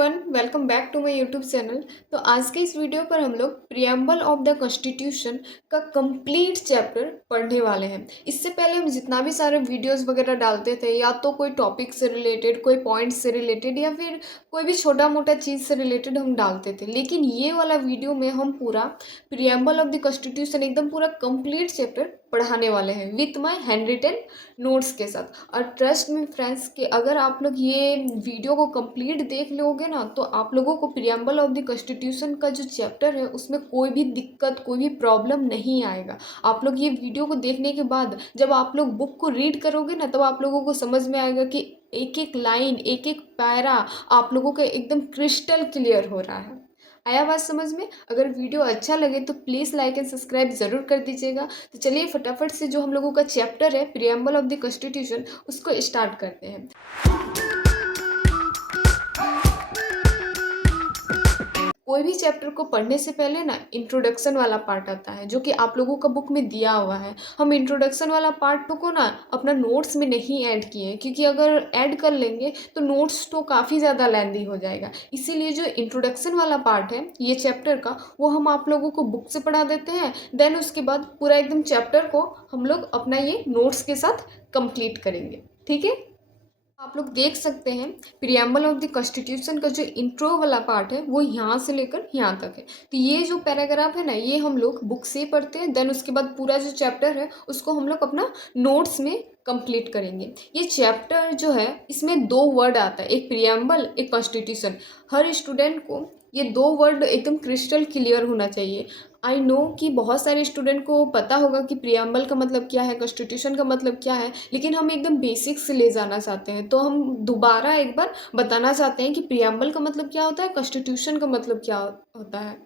Everyone, welcome back to my YouTube channel. तो आज के इस वीडियो पर हम लोग प्रियम्बल ऑफ द कॉन्स्टिट्यूशन का कंप्लीट चैप्टर पढ़ने वाले हैं। इससे पहले हम जितना भी सारे वीडियोस वगैरह डालते थे, या तो कोई टॉपिक से रिलेटेड, कोई पॉइंट से रिलेटेड, या फिर कोई भी छोटा मोटा चीज़ से रिलेटेड हम डालते थे। लेकिन ये वाला वीडियो में हम पूरा प्रियम्बल ऑफ द कॉन्स्टिट्यूशन एकदम पूरा कंप्लीट चैप्टर पढ़ाने वाले हैं with my handwritten notes के साथ। और ट्रस्ट में फ्रेंड्स कि अगर आप लोग ये वीडियो को कंप्लीट देख लोगे ना, तो आप लोगों को प्रियम्बल ऑफ द कॉन्स्टिट्यूशन का जो चैप्टर है उसमें कोई भी दिक्कत, कोई भी प्रॉब्लम नहीं आएगा। आप लोग ये वीडियो को देखने के बाद जब आप लोग बुक को रीड करोगे ना, तब आप लोगों को समझ में आएगा कि एक एक लाइन, एक एक पैरा आप लोगों का एकदम क्रिस्टल क्लियर हो रहा है। आया बात समझ में? अगर वीडियो अच्छा लगे तो प्लीज़ लाइक एंड सब्सक्राइब ज़रूर कर दीजिएगा। तो चलिए फटाफट से जो हम लोगों का चैप्टर है प्रियम्बल ऑफ द कॉन्स्टिट्यूशन, उसको स्टार्ट करते हैं। कोई भी चैप्टर को पढ़ने से पहले ना इंट्रोडक्शन वाला पार्ट आता है, जो कि आप लोगों का बुक में दिया हुआ है। हम इंट्रोडक्शन वाला पार्ट को ना अपना नोट्स में नहीं ऐड किए हैं, क्योंकि अगर ऐड कर लेंगे तो नोट्स तो काफ़ी ज़्यादा लेंदी हो जाएगा। इसीलिए जो इंट्रोडक्शन वाला पार्ट है ये चैप्टर का, वो हम आप लोगों को बुक से पढ़ा देते हैं। देन उसके बाद पूरा एकदम चैप्टर को हम लोग अपना ये नोट्स के साथ कंप्लीट करेंगे, ठीक है? आप लोग देख सकते हैं प्रियम्बल ऑफ द कॉन्स्टिट्यूशन का जो इंट्रो वाला पार्ट है वो यहाँ से लेकर यहाँ तक है। तो ये जो पैराग्राफ है ना, ये हम लोग बुक से ही पढ़ते हैं। देन उसके बाद पूरा जो चैप्टर है उसको हम लोग अपना नोट्स में कंप्लीट करेंगे। ये चैप्टर जो है इसमें दो वर्ड आता है, एक प्रियम्बल, एक कॉन्स्टिट्यूशन। हर स्टूडेंट को ये दो वर्ड एकदम क्रिस्टल क्लियर होना चाहिए। आई नो कि बहुत सारे स्टूडेंट को पता होगा कि प्रियम्बल का मतलब क्या है, कॉन्स्टिट्यूशन का मतलब क्या है, लेकिन हम एकदम बेसिक से ले जाना चाहते हैं। तो हम दोबारा एक बार बताना चाहते हैं कि प्रियम्बल का मतलब क्या होता है, कॉन्स्टिट्यूशन का मतलब क्या होता है।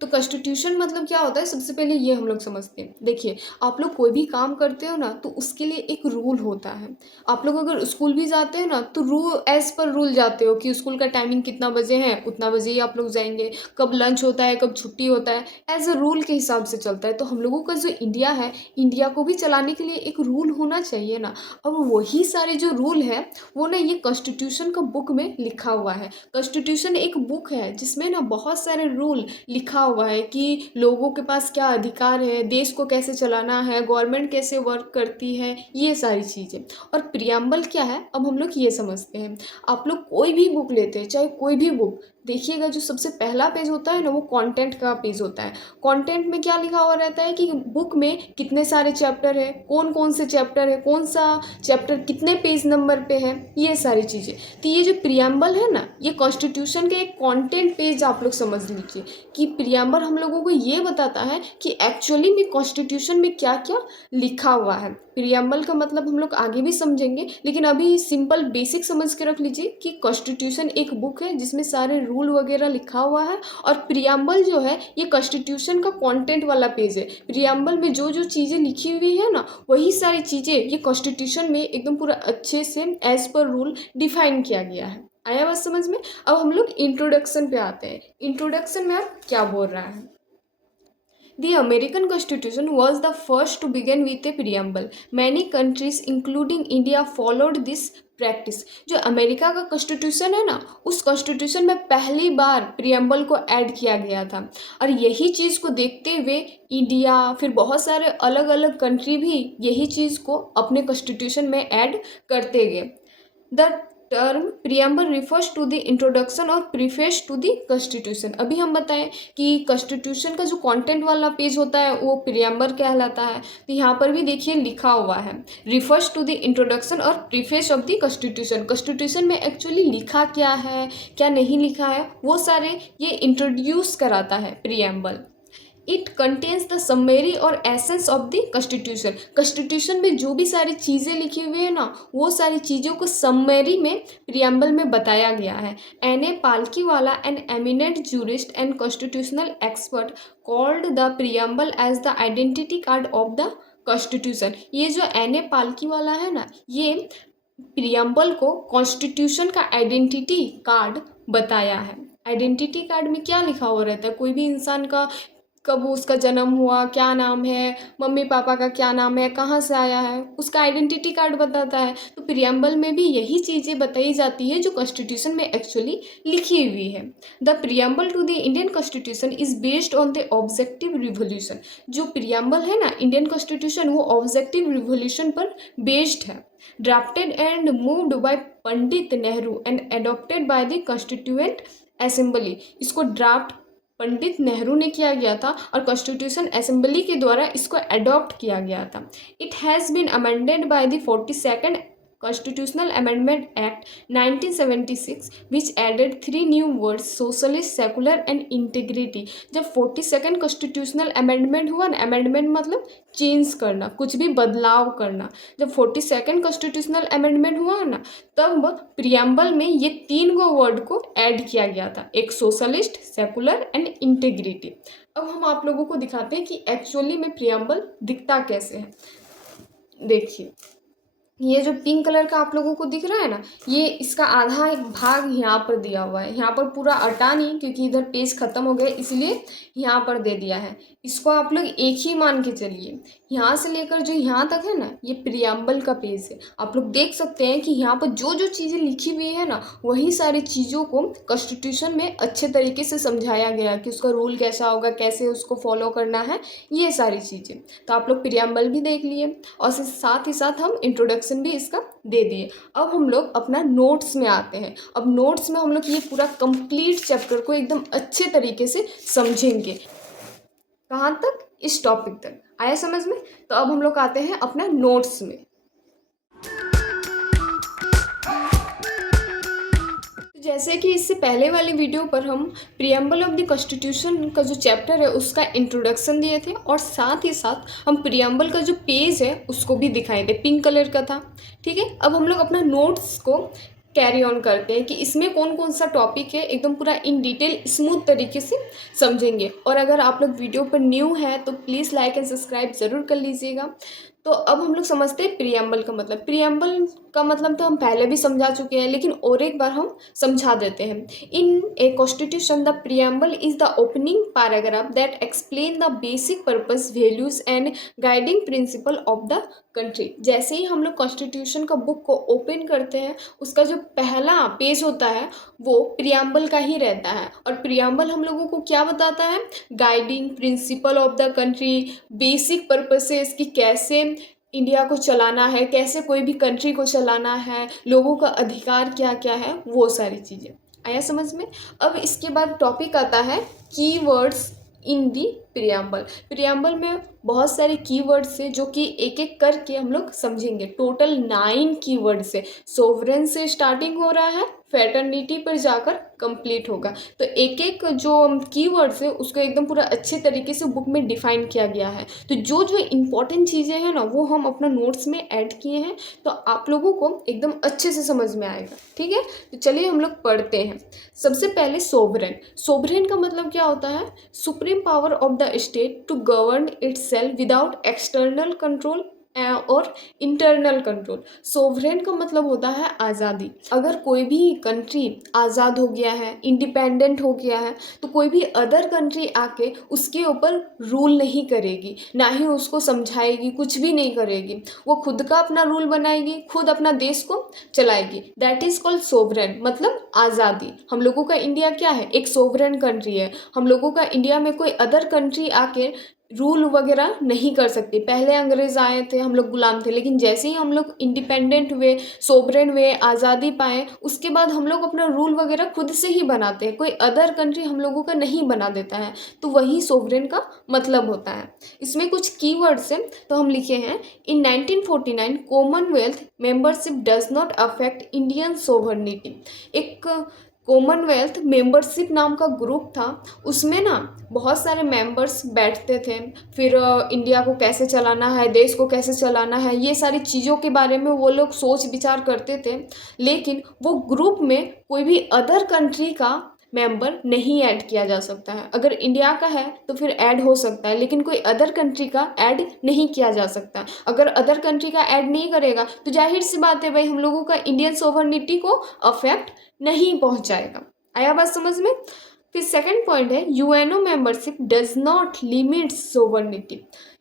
तो कॉन्स्टिट्यूशन मतलब क्या होता है, सबसे पहले ये हम लोग समझते हैं। देखिए, आप लोग कोई भी काम करते हो ना, तो उसके लिए एक रूल होता है। आप लोग अगर स्कूल भी जाते हैं ना, तो रूल एज पर रूल जाते हो कि स्कूल का टाइमिंग कितना बजे है, उतना बजे ही आप लोग जाएंगे। कब लंच होता है, कब छुट्टी होता है, एज अ रूल के हिसाब से चलता है। तो हम लोगों का जो इंडिया है, इंडिया को भी चलाने के लिए एक रूल होना चाहिए ना। अब वही सारे जो रूल है वो ना ये कॉन्स्टिट्यूशन का बुक में लिखा हुआ है। कॉन्स्टिट्यूशन एक बुक है जिसमें ना बहुत सारे रूल लिखा हुआ है कि लोगों के पास क्या अधिकार है, देश को कैसे चलाना है, गवर्नमेंट कैसे वर्क करती है, ये सारी चीज़ें। और प्रियम्बल क्या है, अब हम लोग ये समझते हैं। आप लोग कोई भी बुक लेते हैं, चाहे कोई भी बुक, देखिएगा जो सबसे पहला पेज होता है ना, वो कंटेंट का पेज होता है। कंटेंट में क्या लिखा हुआ रहता है कि बुक में कितने सारे चैप्टर है, कौन कौन से चैप्टर है, कौन सा चैप्टर कितने पेज नंबर पे है, ये सारी चीज़ें। तो ये जो प्रियम्बल है ना, ये कॉन्स्टिट्यूशन के एक कंटेंट पेज आप लोग समझ लीजिए कि प्रियम्बल हम लोगों को ये बताता है कि एक्चुअली में कॉन्स्टिट्यूशन में क्या क्या लिखा हुआ है। प्रियम्बल का मतलब हम लोग आगे भी समझेंगे, लेकिन अभी सिंपल बेसिक समझ के रख लीजिए कि कॉन्स्टिट्यूशन एक बुक है जिसमें सारे रूल वगैरह लिखा हुआ है। और प्रियम्बल जो है ये कॉन्स्टिट्यूशन का कंटेंट वाला पेज है। प्रियम्बल में जो जो चीज़ें लिखी हुई है ना, वही सारी चीज़ें ये कॉन्स्टिट्यूशन में एकदम पूरा अच्छे से एज पर रूल डिफाइन किया गया है। आया बात समझ में? अब हम लोग इंट्रोडक्शन पे आते हैं। इंट्रोडक्शन में आप क्या बोल रहा है? The American Constitution was the first to begin with a preamble. Many countries, including India, followed this practice. जो अमेरिका का कॉन्स्टिट्यूशन है ना, उस कॉन्स्टिट्यूशन में पहली बार प्रियम्बल को ऐड किया गया था। और यही चीज़ को देखते हुए इंडिया, फिर बहुत सारे अलग अलग कंट्री भी यही चीज़ को अपने कॉन्स्टिट्यूशन में ऐड करते गए। The term preamble refers to the introduction और प्रीफेस टू द कॉन्स्टिट्यूशन। अभी हम बताएं कि कॉन्स्टिट्यूशन का जो कंटेंट वाला पेज होता है वो प्रियम्बल कहलाता है। तो यहाँ पर भी देखिए लिखा हुआ है रिफर्स टू द इंट्रोडक्शन और preface of the constitution. Constitution में एक्चुअली लिखा क्या है, क्या नहीं लिखा है, वो सारे ये इंट्रोड्यूस कराता है preamble. It contains the summary और essence of the constitution. Constitution में जो भी सारी चीज़ें लिखी हुई है ना, वो सारी चीज़ों को समरी में प्रियम्बल में बताया गया है। N A Palkhivala, an eminent jurist and constitutional expert, called the preamble as the identity card of the constitution. ये जो एन ए पालकीवाला है ना, ये प्रियम्बल को कॉन्स्टिट्यूशन का आइडेंटिटी कार्ड बताया है। आइडेंटिटी कार्ड में क्या लिखा हुआ रहता है? कोई भी इंसान का कब उसका जन्म हुआ, क्या नाम है, मम्मी पापा का क्या नाम है, कहाँ से आया है, उसका आइडेंटिटी कार्ड बताता है। तो प्रियम्बल में भी यही चीज़ें बताई जाती है जो कॉन्स्टिट्यूशन में एक्चुअली लिखी हुई है। The preamble to the Indian constitution is based on the objective revolution. जो प्रियम्बल है ना इंडियन कॉन्स्टिट्यूशन, वो ऑब्जेक्टिव रिवोल्यूशन पर बेस्ड है। Drafted and moved by Pandit Nehru and adopted by the constituent assembly. इसको ड्राफ्ट पंडित नेहरू ने किया गया था और कॉन्स्टिट्यूशन असेंबली के द्वारा इसको अडॉप्ट किया गया था। It has been amended by the 42nd Constitutional Amendment Act 1976 which added 3 new words socialist, secular and integrity। जब 42nd कॉन्स्टिट्यूशनल अमेंडमेंट हुआ ना, अमेंडमेंट मतलब चेंज करना, कुछ भी बदलाव करना। जब 42nd कॉन्स्टिट्यूशनल अमेंडमेंट हुआ ना, तब प्रियम्बल में ये 3 गो वर्ड को ऐड किया गया था, एक सोशलिस्ट, सेकुलर एंड इंटेग्रिटी। अब हम आप लोगों को दिखाते हैं कि एक्चुअली में प्रियम्बल दिखता कैसे है। देखिए, ये जो पिंक कलर का आप लोगों को दिख रहा है ना, ये इसका आधा एक भाग यहाँ पर दिया हुआ है। यहाँ पर पूरा अटा नहीं, क्योंकि इधर पेज खत्म हो गए, इसलिए यहाँ पर दे दिया है। इसको आप लोग एक ही मान के चलिए। यहाँ से लेकर जो यहाँ तक है ना, ये प्रियम्बल का पेज है। आप लोग देख सकते हैं कि यहाँ पर जो जो चीज़ें लिखी हुई है ना, वही सारी चीज़ों को कॉन्स्टिट्यूशन में अच्छे तरीके से समझाया गया कि उसका रूल कैसा होगा, कैसे उसको फॉलो करना है, ये सारी चीज़ें। तो आप लोग प्रियम्बल भी देख लिए और साथ ही साथ हम इंट्रोडक्शन भी इसका दे दिए। अब हम लोग अपना नोट्स में आते हैं। अब नोट्स में हम लोग ये पूरा कंप्लीट चैप्टर को एकदम अच्छे तरीके से समझेंगे। कहाँ तक? इस टॉपिक तक आया समझ में? तो अब हम लोग आते हैं अपना नोट्स में। जैसे कि इससे पहले वाली वीडियो पर हम प्रियम्बल ऑफ द कॉन्स्टिट्यूशन का जो चैप्टर है उसका इंट्रोडक्शन दिए थे और साथ ही साथ हम प्रियम्बल का जो पेज है उसको भी दिखाए थे, पिंक कलर का था। ठीक है, अब हम लोग अपना नोट्स को कैरी ऑन करते हैं कि इसमें कौन कौन सा टॉपिक है, एकदम पूरा इन डिटेल स्मूथ तरीके से समझेंगे। और अगर आप लोग वीडियो पर न्यू है तो प्लीज़ लाइक एंड सब्सक्राइब ज़रूर कर लीजिएगा। तो अब हम लोग समझते हैं प्रियम्बल का मतलब। प्रियम्बल का मतलब तो हम पहले भी समझा चुके हैं, लेकिन और एक बार हम समझा देते हैं। In a constitution the preamble is the opening paragraph that explain the basic purpose, values and guiding principle of the country. जैसे ही हम लोग कॉन्स्टिट्यूशन का बुक को ओपन करते हैं, उसका जो पहला पेज होता है वो प्रियम्बल का ही रहता है। और प्रियम्बल हम लोगों को क्या बताता है? Guiding principle of the country, basic purposes कि कैसे इंडिया को चलाना है, कैसे कोई भी कंट्री को चलाना है, लोगों का अधिकार क्या क्या है, वो सारी चीज़ें। आया समझ में? अब इसके बाद टॉपिक आता है keywords in the preamble. Preamble में बहुत सारे कीवर्ड्स है जो कि एक एक करके हम लोग समझेंगे। टोटल 9 कीवर्ड्स है। सोवरेन से स्टार्टिंग हो रहा है, फैटर्निटी पर जाकर कंप्लीट होगा। तो एक एक जो कीवर्ड्स है उसको एकदम पूरा अच्छे तरीके से बुक में डिफाइन किया गया है। तो जो जो इम्पोर्टेंट चीज़ें हैं ना, वो हम अपना नोट्स में ऐड किए हैं, तो आप लोगों को एकदम अच्छे से समझ में आएगा। ठीक है, तो चलिए हम लोग पढ़ते हैं। सबसे पहले सोवरेन। सोवरेन का मतलब क्या होता है? Supreme power of the state to govern itself without external control और इंटरनल कंट्रोल। सोवरेन का मतलब होता है आज़ादी। अगर कोई भी कंट्री आज़ाद हो गया है, इंडिपेंडेंट हो गया है, तो कोई भी अदर कंट्री आके उसके ऊपर रूल नहीं करेगी, ना ही उसको समझाएगी, कुछ भी नहीं करेगी। वो खुद का अपना रूल बनाएगी, खुद अपना देश को चलाएगी। दैट इज़ कॉल्ड सोवरेन, मतलब आज़ादी। हम लोगों का इंडिया क्या है? एक सोवरेन कंट्री है। हम लोगों का इंडिया में कोई अदर कंट्री आके रूल वगैरह नहीं कर सकती। पहले अंग्रेज आए थे, हम लोग गुलाम थे, लेकिन जैसे ही हम लोग इंडिपेंडेंट हुए, सोवरेन हुए, आज़ादी पाए, उसके बाद हम लोग अपना रूल वगैरह खुद से ही बनाते हैं। कोई अदर कंट्री हम लोगों का नहीं बना देता है। तो वही सोवरेन का मतलब होता है। इसमें कुछ कीवर्ड्स हैं, तो हम लिखे हैं इन 1949 Commonwealth membership does not affect Indian sovereignty. एक कॉमनवेल्थ मेंबरशिप नाम का ग्रुप था, उसमें ना बहुत सारे मेंबर्स बैठते थे। फिर इंडिया को कैसे चलाना है, देश को कैसे चलाना है, ये सारी चीज़ों के बारे में वो लोग सोच विचार करते थे। लेकिन वो ग्रुप में कोई भी अदर कंट्री का मेंबर नहीं ऐड किया जा सकता है। अगर इंडिया का है तो फिर ऐड हो सकता है, लेकिन कोई अदर कंट्री का ऐड नहीं किया जा सकता। अगर अदर कंट्री का ऐड नहीं करेगा तो जाहिर सी बात है भाई, हम लोगों का इंडियन सोवरेनिटी को अफेक्ट नहीं पहुंचाएगा। आया बात समझ में? फिर सेकंड पॉइंट है UNO membership does not limit sovereignty.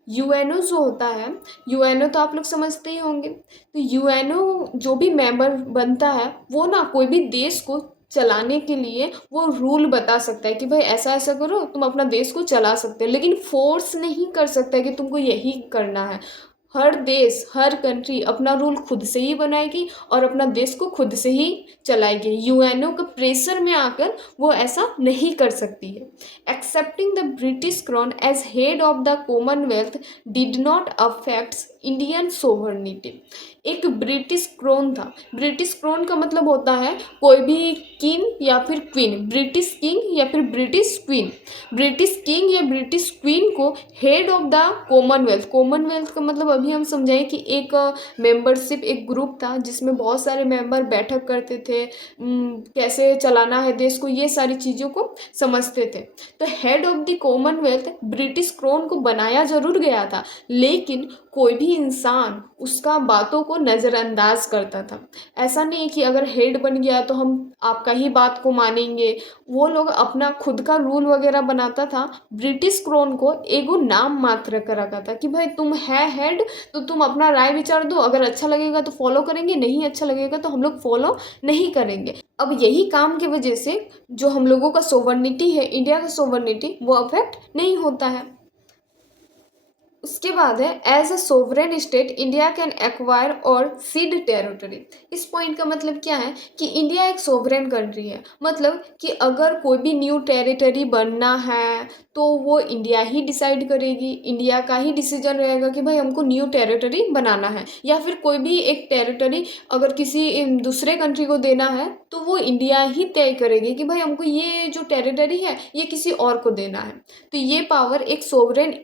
UNO जो होता है, यूएनओ तो आप लोग समझते ही होंगे, तो यूएनओ जो भी मेंबर बनता है वो ना कोई भी देश को चलाने के लिए वो रूल बता सकता है कि भाई ऐसा ऐसा करो, तुम अपना देश को चला सकते हो, लेकिन फोर्स नहीं कर सकता है कि तुमको यही करना है। हर देश, हर कंट्री अपना रूल खुद से ही बनाएगी और अपना देश को खुद से ही चलाएगी। यूएनओ के प्रेशर में आकर वो ऐसा नहीं कर सकती है। Excepting the British crown as head of the commonwealth did not affects Indian sovereignty. एक ब्रिटिश क्राउन था। ब्रिटिश क्राउन का मतलब होता है कोई भी किंग या फिर क्वीन, ब्रिटिश किंग या फिर ब्रिटिश क्वीन। ब्रिटिश किंग या ब्रिटिश क्वीन को head of the Commonwealth, Commonwealth का मतलब अभी हम समझाएं कि एक मेंबरशिप, एक ग्रुप था जिसमें बहुत सारे मेंबर बैठक करते थे, कैसे चलाना है देश को, ये सारी चीज़ों को समझते थे। तो head of the Commonwealth British crown को बनाया जरूर गया था, लेकिन कोई भी इंसान उसका बातों को नज़रअंदाज करता था। ऐसा नहीं कि अगर हेड बन गया तो हम आपका ही बात को मानेंगे। वो लोग अपना खुद का रूल वगैरह बनाता था। ब्रिटिश क्राउन को एगो नाम मात्र का रखा था कि भाई तुम है हेड तो तुम अपना राय विचार दो, अगर अच्छा लगेगा तो फॉलो करेंगे, नहीं अच्छा लगेगा तो हम लोग फॉलो नहीं करेंगे। अब यही काम की वजह से जो हम लोगों का सोवर्निटी है, इंडिया का सोवर्निटी, वो अफेक्ट नहीं होता है। उसके बाद है as a sovereign state India can acquire और सीड टेरिटरी। इस पॉइंट का मतलब क्या है कि इंडिया एक सोवरेन कंट्री है, मतलब कि अगर कोई भी न्यू टेरिटरी बनना है तो वो इंडिया ही डिसाइड करेगी, इंडिया का ही डिसीजन रहेगा कि भाई हमको न्यू टेरिटरी बनाना है। या फिर कोई भी एक टेरिटरी अगर किसी दूसरे कंट्री को देना है तो वो इंडिया ही तय करेगी कि भाई हमको ये जो टेरिटरी है ये किसी और को देना है। तो ये पावर एक सोवरेन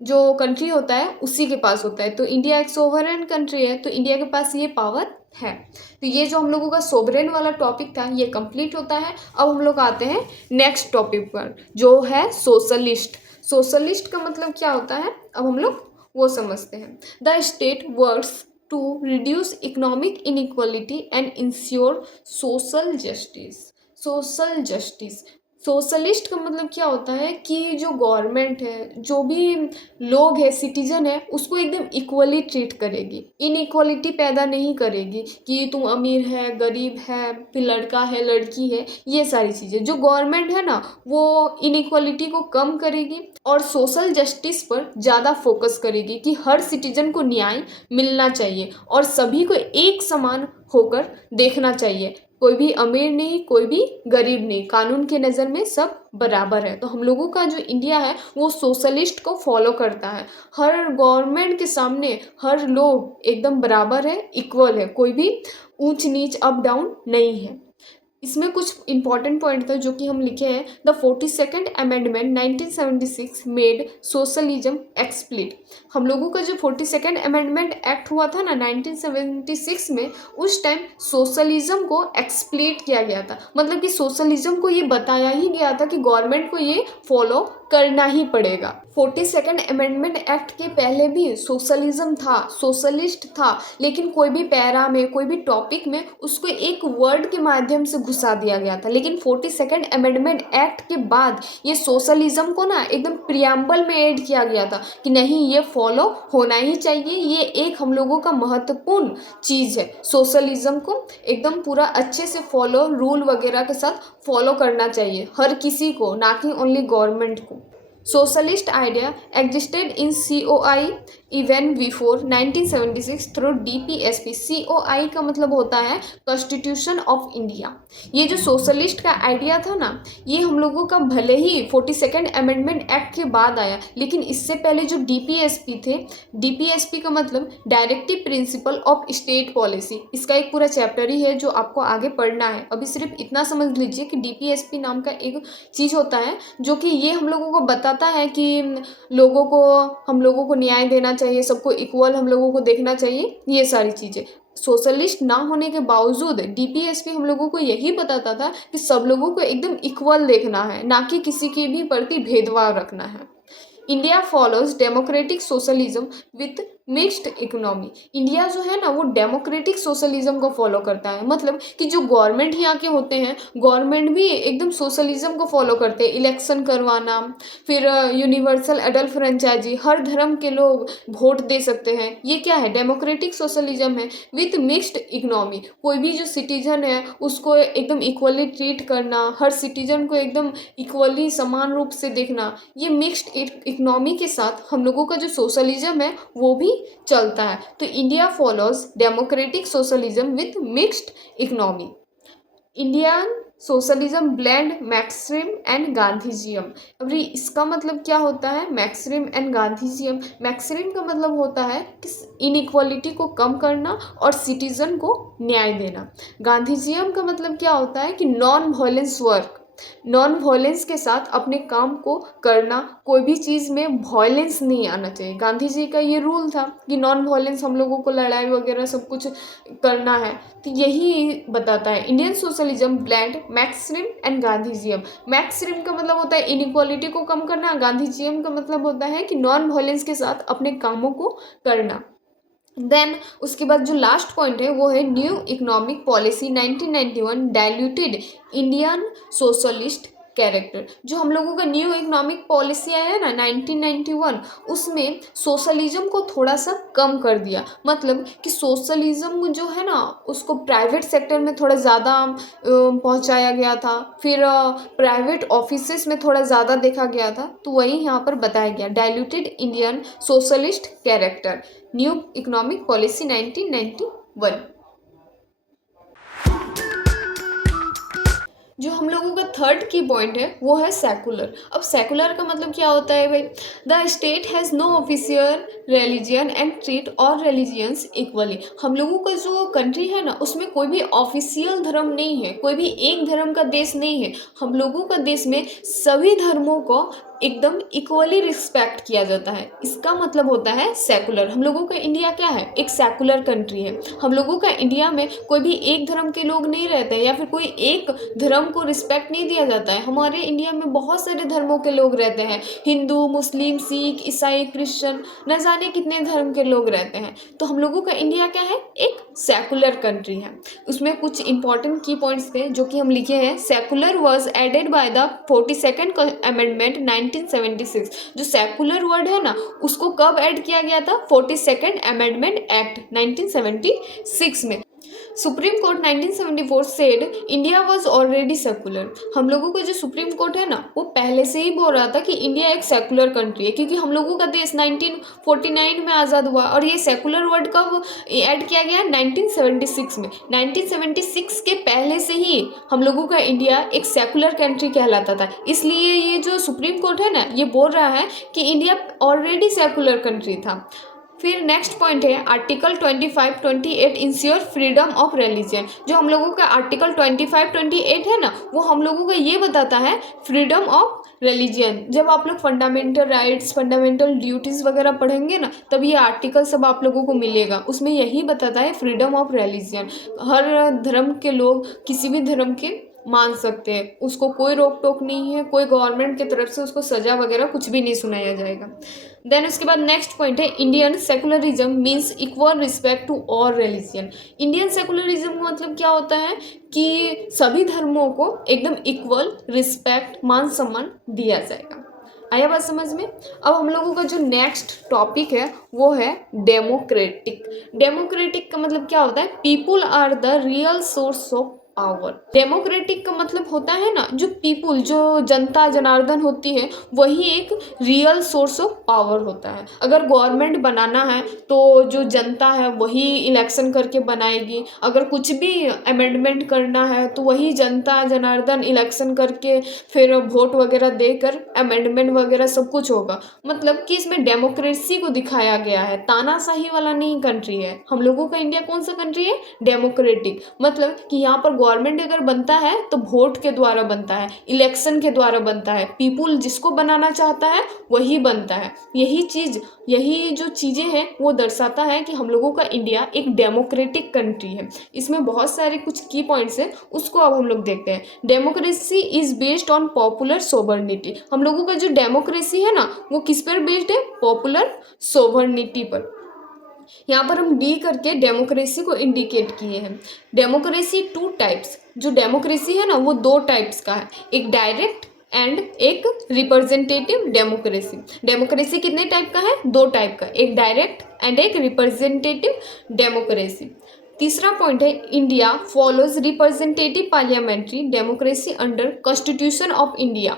जो कंट्री होता है उसी के पास होता है। तो इंडिया एक सोवरेन कंट्री है, तो इंडिया के पास ये पावर है। तो ये जो हम लोगों का सोवरेन वाला टॉपिक था ये कंप्लीट होता है। अब हम लोग आते हैं नेक्स्ट टॉपिक पर जो है सोशलिस्ट। सोशलिस्ट का मतलब क्या होता है अब हम लोग वो समझते हैं। The state works to reduce economic inequality and ensure social justice. Social justice, socialist का मतलब क्या होता है कि जो गवर्नमेंट है, जो भी लोग है, सिटीजन है, उसको एकदम इक्वली ट्रीट करेगी, इनइक्वालिटी पैदा नहीं करेगी कि तुम अमीर है, गरीब है, फिर लड़का है, लड़की है, ये सारी चीज़ें। जो गवर्नमेंट है ना वो इनइक्वालिटी को कम करेगी और सोशल जस्टिस पर ज़्यादा फोकस करेगी कि हर सिटीजन को न्याय मिलना चाहिए और सभी को एक समान होकर देखना चाहिए। कोई भी अमीर नहीं, कोई भी गरीब नहीं, कानून के नज़र में सब बराबर है। तो हम लोगों का जो इंडिया है वो सोशलिस्ट को फॉलो करता है। हर गवर्नमेंट के सामने हर लोग एकदम बराबर है, इक्वल है, कोई भी ऊंच नीच अप डाउन नहीं है। इसमें कुछ इंपॉर्टेंट पॉइंट था जो कि हम लिखे हैं। The 42nd amendment 1976 made socialism explicit. हम लोगों का जो 42nd अमेंडमेंट एक्ट हुआ था ना 1976 में, उस टाइम सोशलिज्म को एक्सप्लिट किया गया था। मतलब कि सोशलिज्म को ये बताया ही गया था कि गवर्नमेंट को ये फॉलो करना ही पड़ेगा। 42nd अमेंडमेंट एक्ट के पहले भी सोशलिज्म था, सोशलिस्ट था, लेकिन कोई भी पैरा में, कोई भी टॉपिक में उसको एक वर्ड के माध्यम से घुसा दिया गया था। लेकिन 42nd अमेंडमेंट एक्ट के बाद ये सोशलिज्म को ना एकदम प्रियम्बल में ऐड किया गया था कि नहीं, ये फॉलो होना ही चाहिए, ये एक हम लोगों का महत्वपूर्ण चीज़ है। सोशलिज्म को एकदम पूरा अच्छे से फॉलो, रूल वगैरह के साथ फॉलो करना चाहिए हर किसी को, ना कि ओनली गवर्नमेंट को। Socialist idea existed in COI even before 1976 through DPSP। COI का मतलब होता है कॉन्स्टिट्यूशन ऑफ इंडिया। ये जो सोशलिस्ट का आइडिया था ना, ये हम लोगों का भले ही 42nd अमेंडमेंट एक्ट के बाद आया, लेकिन इससे पहले जो DPSP थे, DPSP का मतलब directive principle of state policy, इसका एक पूरा चैप्टर ही है जो आपको आगे पढ़ना है। अभी सिर्फ इतना समझ लीजिए कि DPSP नाम का एक चीज़ होता है जो कि ये हम लोगों को बताता है कि लोगों को, हम लोगों को न्याय देना चाहिए, सबको इक्वल हम लोगों को देखना चाहिए, ये सारी चीज़ें। सोशलिस्ट ना होने के बावजूद DPSP हम लोगों को यही बताता था कि सब लोगों को एकदम इक्वल देखना है, ना कि किसी के भी प्रति भेदभाव रखना है। India follows democratic socialism with mixed economy. India जो है ना वो डेमोक्रेटिक सोशलिज्म को फॉलो करता है, मतलब कि जो गवर्नमेंट यहाँ के होते हैं, गवर्नमेंट भी एकदम सोशलिज्म को फॉलो करते हैं। इलेक्शन करवाना, फिर यूनिवर्सल एडल्ट फ्रेंचाइजी, हर धर्म के लोग वोट दे सकते हैं। ये क्या है? डेमोक्रेटिक सोशलिज्म है विथ मिक्स्ड इकोनॉमी। कोई भी जो सिटीजन है उसको एकदम इक्वली ट्रीट करना, हर सिटीजन को एकदम इक्वली समान रूप से देखना, ये मिक्स्ड इकोनॉमी के साथ हम लोगों का जो सोशलिज्म है वो भी चलता है। तो India follows democratic socialism with mixed economy. Indian socialism blend Marxism and Gandhism. अब इसका मतलब क्या होता है? Maxim and Gandhism. मैक्सिम का मतलब होता है कि इनइक्वालिटी को कम करना और सिटीजन को न्याय देना। गांधीजियम का मतलब क्या होता है कि non violence work, non violence के साथ अपने काम को करना, कोई भी चीज़ में वायलेंस नहीं आना चाहिए। गांधी जी का ये रूल था कि नॉन वायलेंस, हम लोगों को लड़ाई वगैरह सब कुछ करना है। तो यही बताता है Indian socialism blend Marxism and Gandhism. Marxism का मतलब होता है इनइक्वालिटी को कम करना, गांधीजियम का मतलब होता है कि नॉन वायलेंस के साथ अपने कामों को करना। देन उसके बाद जो लास्ट पॉइंट है वो है new economic policy 1991 diluted Indian socialist character. जो हम लोगों का न्यू इकोनॉमिक पॉलिसी आया है ना 1991, उसमें सोशलिज्म को थोड़ा सा कम कर दिया। मतलब कि सोशलिज्म जो है ना उसको प्राइवेट सेक्टर में थोड़ा ज़्यादा पहुंचाया गया था, फिर प्राइवेट ऑफिसेस में थोड़ा ज़्यादा देखा गया था। तो वही यहाँ पर बताया गया, diluted Indian socialist character, new economic policy 1991। जो हम लोगों का थर्ड की पॉइंट है वो है सेकुलर। अब सेकुलर का मतलब क्या होता है भाई? The state has no official religion and treat all religions equally. हम लोगों का जो कंट्री है ना उसमें कोई भी ऑफिशियल धर्म नहीं है, कोई भी एक धर्म का देश नहीं है। हम लोगों का देश में सभी धर्मों को एकदम इक्वली रिस्पेक्ट किया जाता है। इसका मतलब होता है सेकुलर। हम लोगों का इंडिया क्या है? एक सेकुलर कंट्री है। हम लोगों का इंडिया में कोई भी एक धर्म के लोग नहीं रहते हैं या फिर कोई एक धर्म को रिस्पेक्ट नहीं दिया जाता है। हमारे इंडिया में बहुत सारे धर्मों के लोग रहते हैं, हिंदू, मुस्लिम, सिख, ईसाई, क्रिश्चियन, न जाने कितने धर्म के लोग रहते हैं। तो हम लोगों का इंडिया क्या है? एक सेकुलर कंट्री है। उसमें कुछ इंपॉर्टेंट की पॉइंट्स थे जो कि हम लिखे हैं। Secular was added by the 42nd amendment 1976। जो सेकुलर वर्ड है ना उसको कब ऐड किया गया था? 42nd अमेंडमेंट एक्ट 1976 में। Supreme court 1974 said India was already secular. हम लोगों का जो सुप्रीम कोर्ट है ना वो पहले से ही बोल रहा था कि इंडिया एक सेकुलर कंट्री है, क्योंकि हम लोगों का देश 1949 में आज़ाद हुआ और ये सेकुलर वर्ड कब ऐड किया गया? 1976 में। 1976 के पहले से ही हम लोगों का इंडिया एक सेकुलर कंट्री कहलाता था। इसलिए ये जो सुप्रीम कोर्ट है ना ये बोल रहा है कि इंडिया ऑलरेडी सेकुलर कंट्री था। फिर नेक्स्ट पॉइंट है article 25-28 ensure freedom of religion. जो हम लोगों का आर्टिकल 25-28 है ना वो हम लोगों को ये बताता है फ्रीडम ऑफ रिलीजन। जब आप लोग फंडामेंटल राइट्स, फंडामेंटल ड्यूटीज़ वगैरह पढ़ेंगे ना तब ये आर्टिकल सब आप लोगों को मिलेगा। उसमें यही बताता है फ्रीडम ऑफ रिलीजन। हर धर्म के लोग किसी भी धर्म के मान सकते हैं, उसको कोई रोक टोक नहीं है, कोई गवर्नमेंट की तरफ से उसको सजा वगैरह कुछ भी नहीं सुनाया जाएगा। देन उसके बाद नेक्स्ट पॉइंट है Indian secularism means equal respect to all religion. Indian secularism का मतलब क्या होता है कि सभी धर्मों को एकदम इक्वल रिस्पेक्ट, मान सम्मान दिया जाएगा। आया बात समझ में? अब हम लोगों का जो नेक्स्ट टॉपिक है वो है डेमोक्रेटिक। डेमोक्रेटिक का मतलब क्या होता है? People are the real source of power. Democratic का मतलब होता है ना जो पीपुल, जो जनता जनार्दन होती है वही एक रियल सोर्स ऑफ पावर होता है। अगर गवर्नमेंट बनाना है तो जो जनता है वही इलेक्शन करके बनाएगी। अगर कुछ भी अमेंडमेंट करना है तो वही जनता जनार्दन इलेक्शन करके फिर वोट वगैरह देकर अमेंडमेंट वगैरह सब कुछ होगा। मतलब कि इसमें डेमोक्रेसी को दिखाया गया है, तानाशाही वाला नहीं कंट्री है। हम लोगों का इंडिया कौन सा कंट्री है? डेमोक्रेटिक। मतलब कि यहाँ पर गवर्नमेंट अगर बनता है तो वोट के द्वारा बनता है, इलेक्शन के द्वारा बनता है, पीपुल जिसको बनाना चाहता है वही बनता है। यही जो चीज़ें हैं वो दर्शाता है कि हम लोगों का इंडिया एक डेमोक्रेटिक कंट्री है। इसमें बहुत सारे कुछ की पॉइंट्स हैं, उसको अब हम लोग देखते हैं। Democracy is based on popular sovereignty. हम लोगों का जो डेमोक्रेसी है ना वो किस पर बेस्ड है? पॉपुलर सोवर्निटी पर। यहाँ पर हम डी करके डेमोक्रेसी को इंडिकेट किए हैं। डेमोक्रेसी 2 टाइप्स, जो डेमोक्रेसी है ना वो 2 टाइप्स का है, एक डायरेक्ट एंड एक रिप्रेजेंटेटिव डेमोक्रेसी। डेमोक्रेसी कितने टाइप का है? 2 टाइप का, एक डायरेक्ट एंड एक रिप्रेजेंटेटिव डेमोक्रेसी। तीसरा पॉइंट है India follows representative parliamentary democracy under constitution of India.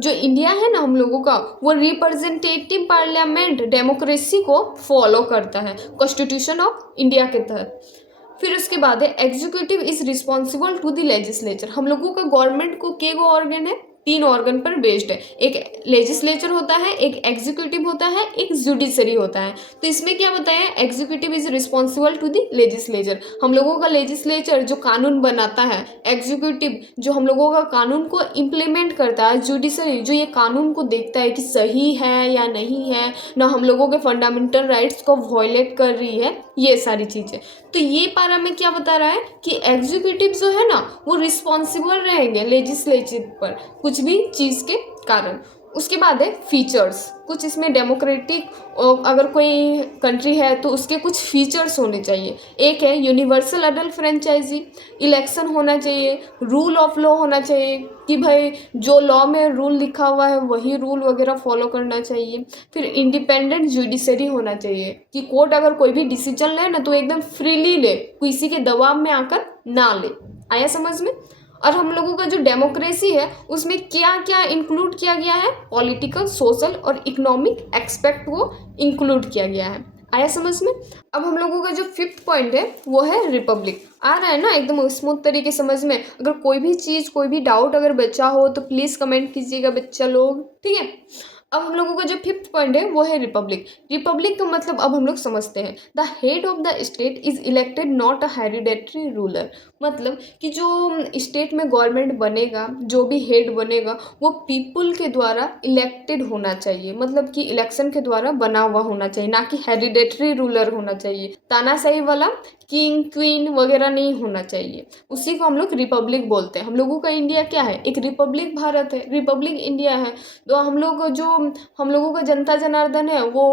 जो इंडिया है ना हम लोगों का, वो रिप्रेजेंटेटिव पार्लियामेंट डेमोक्रेसी को फॉलो करता है कॉन्स्टिट्यूशन ऑफ इंडिया के तहत। फिर उसके बाद है executive is responsible to the legislature. हम लोगों का गवर्नमेंट को के गो ऑर्गन है, 3 ऑर्गन पर बेस्ड है, एक लेजिस्लेचर होता है, एक एग्जीक्यूटिव होता है, एक जुडिशरी होता है। तो इसमें क्या बताया, executive is responsible to the legislature, हम लोगों का लेजिस्लेचर जो कानून बनाता है, एग्जीक्यूटिव जो हम लोगों का कानून को इम्प्लीमेंट करता है, जुडिशरी जो ये कानून को देखता है कि सही है या नहीं है, ना हम लोगों के फंडामेंटल राइट्स को वायलेट कर रही है, ये सारी चीज़ें। तो ये पारा में क्या बता रहा है कि एग्जीक्यूटिव जो है ना वो रिस्पॉन्सिबल रहेंगे लेजिस्लेचर पर कुछ भी चीज़ के कारण। उसके बाद है फीचर्स, कुछ इसमें डेमोक्रेटिक अगर कोई कंट्री है तो उसके कुछ फीचर्स होने चाहिए। एक है यूनिवर्सल अडल्ट फ्रेंचाइजी, इलेक्शन होना चाहिए, रूल ऑफ लॉ होना चाहिए कि भाई जो लॉ में रूल लिखा हुआ है वही रूल वगैरह फॉलो करना चाहिए। फिर इंडिपेंडेंट जुडिशरी होना चाहिए कि कोर्ट अगर कोई भी डिसीजन ले ना तो एकदम फ्रीली ले, किसी के दबाव में आकर ना ले। आया समझ में? और हम लोगों का जो डेमोक्रेसी है उसमें क्या क्या इंक्लूड किया गया है, पॉलिटिकल, सोशल और इकोनॉमिक एक्सपेक्ट को इंक्लूड किया गया है। आया समझ में? अब हम लोगों का जो 5th पॉइंट है वो है रिपब्लिक। आ रहा है ना एकदम स्मूथ तरीके समझ में? अगर कोई भी चीज़, कोई भी डाउट अगर बच्चा हो तो प्लीज़ कमेंट कीजिएगा बच्चा लोग, ठीक है। अब हम लोगों का जो 5th पॉइंट है वो है रिपब्लिक। रिपब्लिक का मतलब अब हम लोग समझते हैं, the head of the state is elected not a hereditary ruler. मतलब कि जो स्टेट में गवर्नमेंट बनेगा, जो भी हेड बनेगा वो पीपुल के द्वारा इलेक्टेड होना चाहिए, मतलब कि इलेक्शन के द्वारा बना हुआ होना चाहिए, ना कि हेरिडेटरी रूलर होना चाहिए। तानाशाही वाला किंग क्वीन वगैरह नहीं होना चाहिए, उसी को हम लोग रिपब्लिक बोलते हैं। हम लोगों का इंडिया क्या है, एक रिपब्लिक भारत है, रिपब्लिक इंडिया है। तो हम लोगों का जनता जनार्दन है वो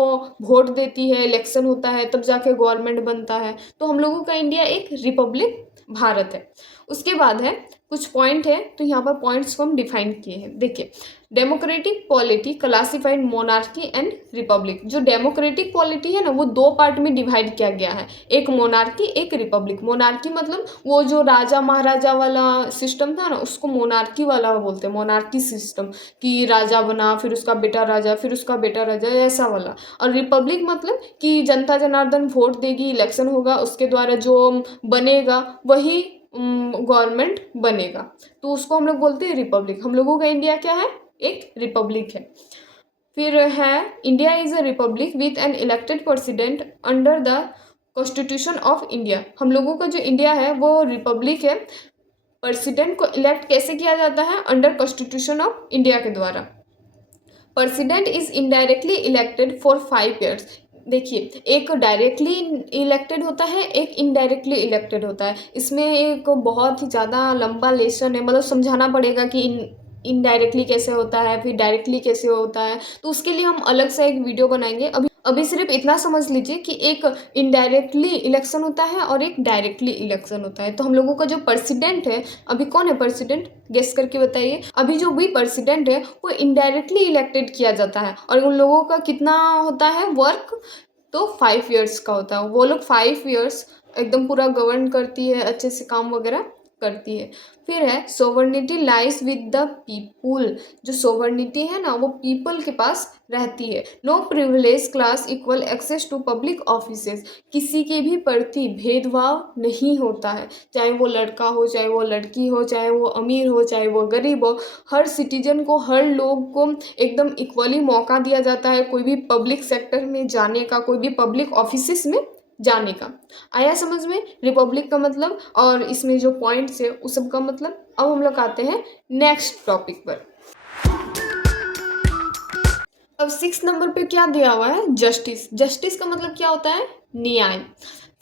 वोट देती है, इलेक्शन होता है, तब जाके गवर्नमेंट बनता है। तो हम लोगों का इंडिया एक रिपब्लिक भारत है। उसके बाद है कुछ पॉइंट है, तो यहाँ पर पॉइंट्स को हम डिफाइन किए हैं। देखिए, democratic polity classified monarchy and Republic. जो डेमोक्रेटिक पॉलिटी है ना वो 2 पार्ट में डिवाइड किया गया है, एक मोनार्की, एक रिपब्लिक। मोनार्की मतलब वो जो राजा महाराजा वाला सिस्टम था ना उसको मोनार्की वाला बोलते हैं, मोनार्की सिस्टम, कि राजा बना फिर उसका बेटा राजा फिर उसका बेटा राजा, ऐसा वाला। और रिपब्लिक मतलब कि जनता जनार्दन वोट देगी, इलेक्शन होगा, उसके द्वारा जो बनेगा वही गवर्नमेंट बनेगा, तो उसको हम लोग बोलते हैं रिपब्लिक। हम लोगों का इंडिया क्या है, एक रिपब्लिक है। फिर है India is a republic with an elected president under the constitution of India. हम लोगों का जो इंडिया है वो रिपब्लिक है, प्रेसिडेंट को इलेक्ट कैसे किया जाता है, अंडर कॉन्स्टिट्यूशन ऑफ इंडिया के द्वारा। President is indirectly elected for 5 years। देखिए, एक डायरेक्टली इलेक्टेड होता है, एक इनडायरेक्टली इलेक्टेड होता है। इसमें एक बहुत ही ज़्यादा लंबा लेसन है, मतलब समझाना पड़ेगा कि इनडायरेक्टली कैसे होता है, फिर डायरेक्टली कैसे होता है, तो उसके लिए हम अलग से एक वीडियो बनाएंगे। अभी सिर्फ इतना समझ लीजिए कि एक इनडायरेक्टली इलेक्शन होता है और एक डायरेक्टली इलेक्शन होता है। तो हम लोगों का जो प्रेसिडेंट है, अभी कौन है प्रेसिडेंट, गेस करके बताइए। अभी जो भी प्रेसिडेंट है वो इनडायरेक्टली इलेक्टेड किया जाता है, और उन लोगों का कितना होता है वर्क, तो 5 years का होता है। वो लोग 5 years एकदम पूरा गवर्न करती है, अच्छे से काम वगैरह करती है। फिर है sovereignty lies with the people. जो सोवर्निटी है ना वो पीपल के पास रहती है। No privilege class equal access to public offices. किसी के भी प्रति भेदभाव नहीं होता है, चाहे वो लड़का हो, चाहे वो लड़की हो, चाहे वो अमीर हो, चाहे वो गरीब हो। हर सिटीजन को, हर लोग को एकदम इक्वली मौका दिया जाता है कोई भी पब्लिक सेक्टर में जाने का, कोई भी पब्लिक ऑफिसेस में जाने का। आया समझ में रिपब्लिक का मतलब, और इसमें जो पॉइंट्स है उस सब का मतलब। अब हम लोग आते हैं नेक्स्ट टॉपिक पर। अब 6 नंबर पे क्या दिया हुआ है, जस्टिस। जस्टिस का मतलब क्या होता है, न्याय।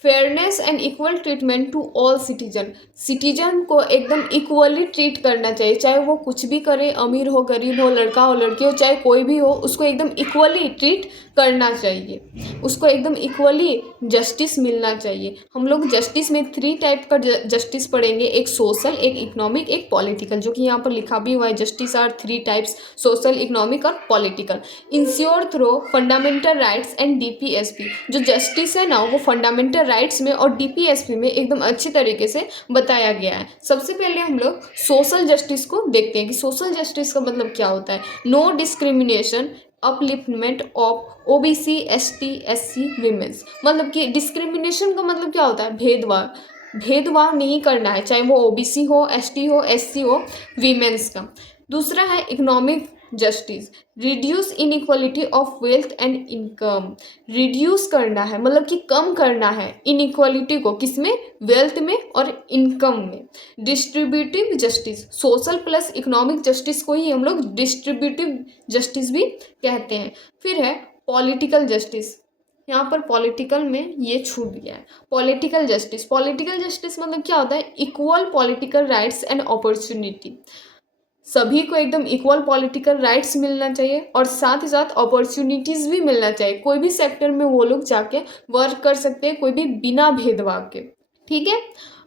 Fairness and equal treatment to all citizen. Citizen को एकदम इक्वली ट्रीट करना चाहिए, चाहे वो कुछ भी करे, अमीर हो, गरीब हो, लड़का हो, लड़की हो, चाहे कोई भी हो, उसको एकदम इक्वली ट्रीट करना चाहिए, उसको एकदम इक्वली जस्टिस मिलना चाहिए। हम लोग जस्टिस में 3 टाइप का जस्टिस पढ़ेंगे, एक सोशल, एक इकोनॉमिक, एक पॉलिटिकल, जो कि यहाँ पर लिखा भी हुआ है, justice are 3 types, social, economic और political, ensure through fundamental rights and DPSP. जो जस्टिस है ना वो फंडामेंटल राइट्स में और डीपीएसपी में एकदम अच्छी तरीके से बताया गया है। सबसे पहले हम लोग सोशल जस्टिस को देखते हैं कि सोशल जस्टिस का मतलब क्या होता है। No discrimination, upliftment of OBC, ST, SC, women's. मतलब कि डिस्क्रिमिनेशन का मतलब क्या होता है, भेदभाव, भेदभाव नहीं करना है, चाहे वो ओबीसी हो, एसटी हो, एससी हो, वीमेंस का। दूसरा है economic justice, reduce inequality of wealth and income. Reduce करना है मतलब कि कम करना है इनइक्वालिटी को, किसमें, वेल्थ में और इनकम में। Distributive justice, social plus economic justice को ही हम लोग डिस्ट्रीब्यूटिव जस्टिस भी कहते हैं। फिर है पॉलिटिकल जस्टिस, यहाँ पर पॉलिटिकल में ये छूट गया है। पॉलिटिकल जस्टिस, पॉलिटिकल जस्टिस मतलब क्या होता है, equal political rights and opportunity. सभी को एकदम इक्वल पॉलिटिकल राइट्स मिलना चाहिए और साथ ही साथ अपॉर्चुनिटीज़ भी मिलना चाहिए। कोई भी सेक्टर में वो लोग जाके वर्क कर सकते हैं, कोई भी बिना भेदभाव के। ठीक है,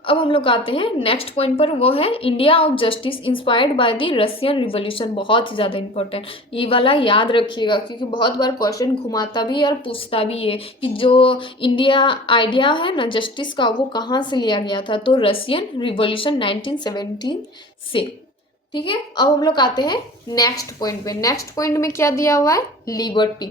अब हम लोग आते हैं नेक्स्ट पॉइंट पर, वो है India of justice inspired by the Russian revolution. बहुत ही ज़्यादा इंपॉर्टेंट, ये वाला याद रखिएगा क्योंकि बहुत बार क्वेश्चन घुमाता भी है और पूछता भी है कि जो इंडिया आइडिया है ना जस्टिस का वो कहाँ से लिया गया था, तो रशियन रिवॉल्यूशन 1917 से। ठीक है, अब हम लोग आते हैं नेक्स्ट पॉइंट पे। नेक्स्ट पॉइंट में क्या दिया हुआ है, लिबर्टी।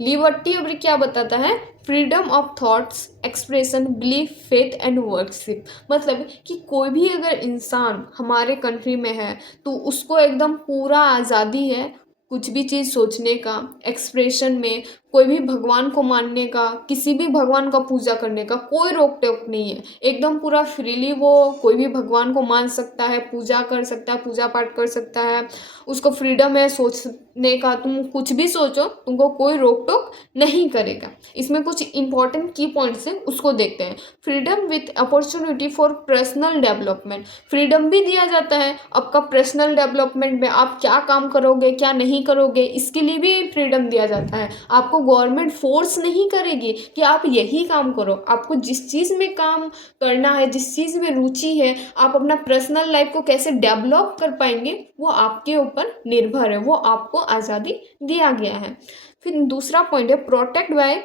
लिबर्टी अब क्या बताता है, freedom of thoughts, expression, belief, faith and worship. मतलब कि कोई भी अगर इंसान हमारे कंट्री में है तो उसको एकदम पूरा आज़ादी है कुछ भी चीज़ सोचने का, एक्सप्रेशन में, कोई भी भगवान को मानने का, किसी भी भगवान का पूजा करने का कोई रोक टोक नहीं है। एकदम पूरा फ्रीली वो कोई भी भगवान को मान सकता है, पूजा कर सकता है, पूजा पाठ कर सकता है, उसको फ्रीडम है सोचने का। तुम कुछ भी सोचो, तुमको कोई रोक टोक नहीं करेगा। इसमें कुछ इंपॉर्टेंट की पॉइंट्स हैं, उसको देखते हैं। Freedom with opportunity for personal development, freedom भी दिया जाता है आपका पर्सनल डेवलपमेंट में, आप क्या काम करोगे क्या नहीं करोगे इसके लिए भी फ्रीडम दिया जाता है। आपको गवर्नमेंट फोर्स नहीं करेगी कि आप यही काम करो, आपको जिस चीज़ में काम करना है, जिस चीज़ में रुचि है, आप अपना पर्सनल लाइफ को कैसे डेवलप कर पाएंगे वो आपके ऊपर निर्भर है, वो आपको आज़ादी दिया गया है। फिर दूसरा पॉइंट है protect bye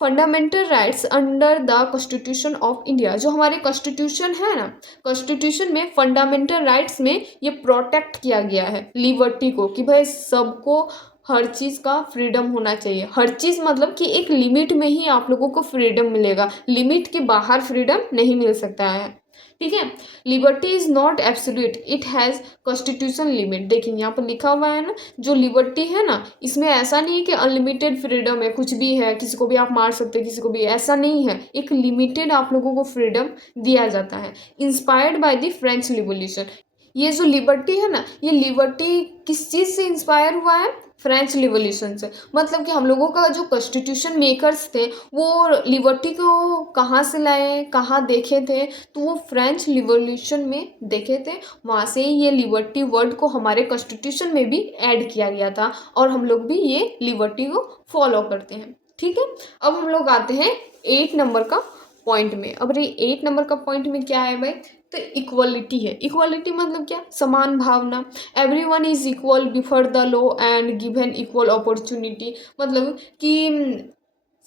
fundamental rights under the constitution of India. जो हमारे कॉन्स्टिट्यूशन है ना, कॉन्स्टिट्यूशन में फंडामेंटल राइट्स में ये प्रोटेक्ट किया गया है लिबर्टी को, कि भाई सबको हर चीज़ का फ्रीडम होना चाहिए। हर चीज़ मतलब कि एक लिमिट में ही आप लोगों को फ्रीडम मिलेगा, लिमिट के बाहर फ्रीडम नहीं मिल सकता है। ठीक है, liberty is not absolute, it has constitution limit. देखिए यहाँ पर लिखा हुआ है ना, जो लिबर्टी है ना इसमें ऐसा नहीं है कि अनलिमिटेड फ्रीडम है, कुछ भी है, किसी को भी आप मार सकते हैं, किसी को भी, ऐसा नहीं है। एक लिमिटेड आप लोगों को फ्रीडम दिया जाता है। Inspired by the French revolution, ये जो लिबर्टी है ना, ये लिबर्टी किस चीज़ से इंस्पायर हुआ है, फ्रेंच रिवॉल्यूशन से। मतलब कि हम लोगों का जो कॉन्स्टिट्यूशन मेकर्स थे वो लिबर्टी को कहाँ से लाए, कहाँ देखे थे, तो वो फ्रेंच रिवॉल्यूशन में देखे थे। वहाँ से ही ये लिबर्टी वर्ड को हमारे कॉन्स्टिट्यूशन में भी ऐड किया गया था और हम लोग भी ये लिबर्टी को फॉलो करते हैं। ठीक है, अब हम लोग आते हैं 8 नंबर का पॉइंट में। अब ये 8 नंबर का पॉइंट में क्या है भाई, तो इक्वलिटी है। इक्वलिटी मतलब क्या, समान भावना। Everyone is equal before the law and given equal opportunity. मतलब कि